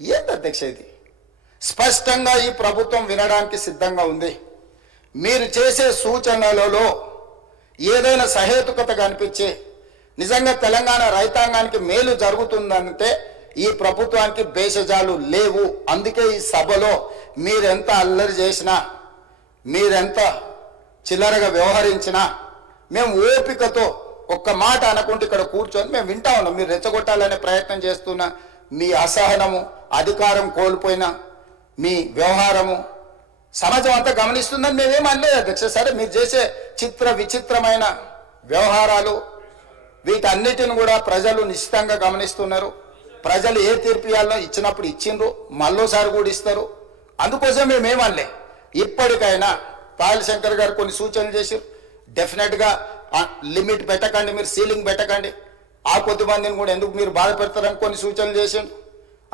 ఏంది అధ్యక్ష ఇది? స్పష్టంగా ఈ ప్రభుత్వం వినడానికి సిద్ధంగా ఉంది. మీరు చేసే సూచనలలో ఏదైనా సహేతుకత కనిపించి నిజంగా తెలంగాణ రైతాంగానికి మేలు జరుగుతుందంటే ఈ ప్రభుత్వానికి భేషజాలు లేవు. అందుకే ఈ సభలో మీరెంత అల్లరి చేసినా, మీరెంత చిల్లరగా వ్యవహరించినా మేము ఓపికతో ఒక్క మాట అనుకుంటే ఇక్కడ కూర్చొని మేము వింటా ఉన్నాం. మీరు రెచ్చగొట్టాలనే ప్రయత్నం చేస్తున్న మీ అసహనము, అధికారం కోల్పోయిన మీ వ్యవహారము సమాజం అంతా గమనిస్తుందని మేమేం అనలేదు అధ్యక్ష. సరే, మీరు చేసే విచిత్రమైన వ్యవహారాలు వీటన్నిటిని కూడా ప్రజలు నిశ్చితంగా గమనిస్తున్నారు. ప్రజలు ఏ తీర్పు ఇవ్వాలో ఇచ్చినప్పుడు ఇచ్చిండ్రు, మళ్ళోసారి కూడా ఇస్తారు. అందుకోసం మేమేమనలే. ఇప్పటికైనా పాయల్ శంకర్ గారు కొన్ని సూచనలు చేశారు. డెఫినెట్గా లిమిట్ పెట్టకండి, మీరు సీలింగ్ పెట్టకండి, ఆ కొద్ది మందిని కూడా ఎందుకు మీరు బాధ పెడతారని కొన్ని సూచనలు చేసిండ్రు.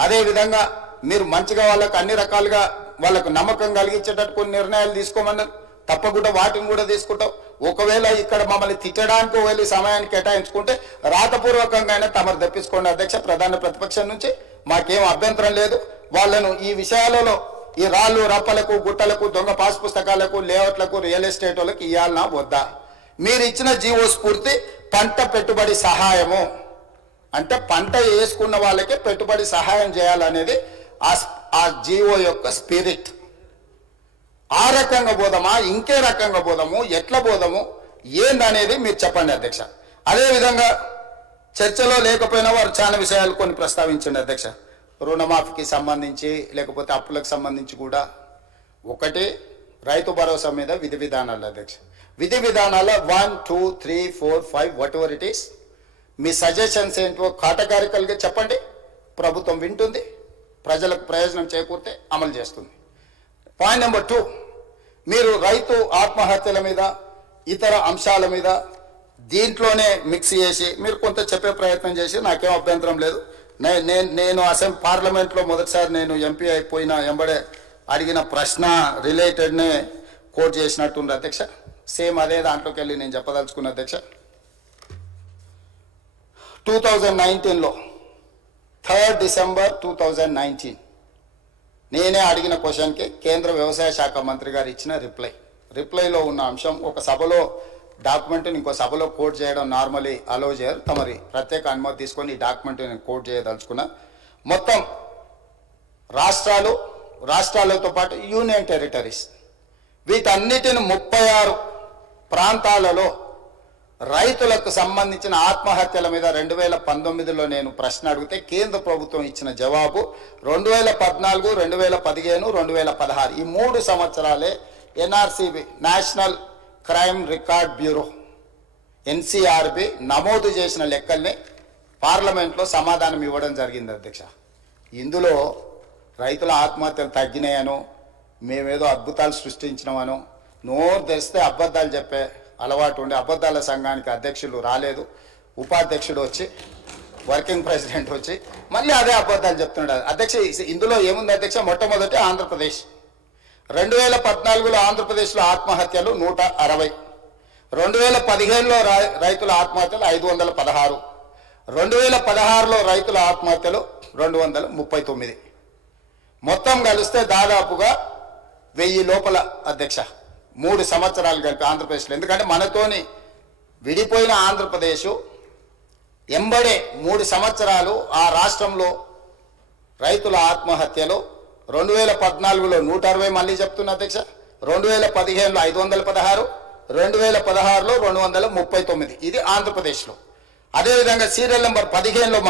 అదేవిధంగా మీరు మంచిగా వాళ్ళకు అన్ని రకాలుగా వాళ్ళకు నమ్మకం కలిగించేటట్టు కొన్ని నిర్ణయాలు తీసుకోమన్నారు. తప్పకుండా వాటిని కూడా తీసుకుంటాం. ఒకవేళ ఇక్కడ మమ్మల్ని తిట్టడానికి వెళ్ళి సమయాన్ని కేటాయించుకుంటే రాతపూర్వకంగా అయినా తమరు తెప్పించుకోండి అధ్యక్ష. ప్రధాన ప్రతిపక్షం నుంచి మాకేం అభ్యంతరం లేదు. వాళ్ళను ఈ విషయాలలో ఈ రాళ్ళు రప్పలకు, గుట్టలకు, దొంగ పాస్ పుస్తకాలకు, లేఅవుట్లకు, రియల్ ఎస్టేట్ వాళ్ళకి ఇవ్వాలన్నా వద్దా? మీరు ఇచ్చిన జీవో స్ఫూర్తి పంట పెట్టుబడి సహాయము అంటే పంట వేసుకున్న వాళ్ళకే పెట్టుబడి సహాయం చేయాలనేది ఆ జీవో యొక్క స్పిరిట్. ఆ రకంగా పోదామా, ఇంకే రకంగా పోదాము, ఎట్లా పోదాము, ఏందనేది మీరు చెప్పండి అధ్యక్ష. అదేవిధంగా చర్చలో లేకపోయినా వారు చాలా విషయాలు కొన్ని ప్రస్తావించండి అధ్యక్ష. రుణమాఫీకి సంబంధించి లేకపోతే అప్పులకు సంబంధించి కూడా ఒకటి రైతు భరోసా మీద విధి విధానాలు అధ్యక్ష. విధి విధానాల 1, 2, 3, 4, 5 what ever it is, me suggestions ఏంటో కాటగారికల్గా చెప్పండి. ప్రభుత్వం వింటుంది, ప్రజలకు ప్రయోజనం చేకూరితే అమలు చేస్తుంది. పాయింట్ నెంబర్ 2, మీరు రైతు ఆత్మహత్యల మీద ఇతర అంశాల మీద దీంట్లోనే మిక్స్ చేసి మీరు కొంత చెప్పే ప్రయత్నం చేసి నాకేం అభ్యంతరం లేదు. నేను పార్లమెంట్లో మొదటిసారి నేను ఎంపీ అయిపోయిన ఎంబడే అడిగిన ప్రశ్న రిలేటెడ్నే కోట్ చేసినట్టుంది అధ్యక్ష. సేమ్ అదే దాంట్లోకి వెళ్ళి నేను చెప్పదలుచుకున్న అధ్యక్ష. 2019లో 3 డిసెంబర్ 2019 నేనే అడిగిన క్వశ్చన్కి కేంద్ర వ్యవసాయ శాఖ మంత్రి గారు ఇచ్చిన రిప్లైలో ఉన్న అంశం, ఒక సభలో డాక్యుమెంట్ని ఇంకో సభలో కోట్ చేయడం నార్మలీ అలో చేయరు. తమరి ప్రత్యేక అనుమతి తీసుకొని ఈ డాక్యుమెంట్ నేను కోట్ చేయదలుచుకున్నా. మొత్తం రాష్ట్రాలతో పాటు యూనియన్ టెరిటరీస్ వీటన్నిటిని 36 ప్రాంతాలలో రైతులకు సంబంధించిన ఆత్మహత్యల మీద 2019లో నేను ప్రశ్న అడిగితే కేంద్ర ప్రభుత్వం ఇచ్చిన జవాబు 2014, 2015, 2016 ఈ 3 సంవత్సరాలే NRCB national crime record bureau NCRB నమోదు చేసిన లెక్కల్ని పార్లమెంట్లో సమాధానం ఇవ్వడం జరిగింది అధ్యక్ష. ఇందులో రైతుల ఆత్మహత్యలు తగ్గినాయనో మేమేదో అద్భుతాలు సృష్టించినామనో నోరు తెరిస్తే అబద్ధాలు చెప్పే అలవాటు ఉండే అబద్ధాల సంఘానికి అధ్యక్షులు రాలేదు, ఉపాధ్యక్షుడు వచ్చి వర్కింగ్ ప్రెసిడెంట్ వచ్చి మళ్ళీ అదే అబద్ధాలు చెప్తున్నాడు అధ్యక్ష. ఇందులో ఏముంది అధ్యక్ష? మొట్టమొదటి ఆంధ్రప్రదేశ్ 2014లో ఆంధ్రప్రదేశ్లో ఆత్మహత్యలు 160, 2015లో రైతుల ఆత్మహత్యలు 516, 2016లో రైతుల ఆత్మహత్యలు 239. మొత్తం కలిస్తే దాదాపుగా 1000 లోపల అధ్యక్ష 3 సంవత్సరాలు కలిపి ఆంధ్రప్రదేశ్లో. ఎందుకంటే మనతోని విడిపోయిన ఆంధ్రప్రదేశ్ ఎంబడే 3 సంవత్సరాలు ఆ రాష్ట్రంలో రైతుల ఆత్మహత్యలు 2014లో 160, మళ్ళీ చెప్తున్నా అధ్యక్ష, 2015లో 516, 2016లో 239. ఇది ఆంధ్రప్రదేశ్లో. అదేవిధంగా సీరియల్ నెంబర్ 15లో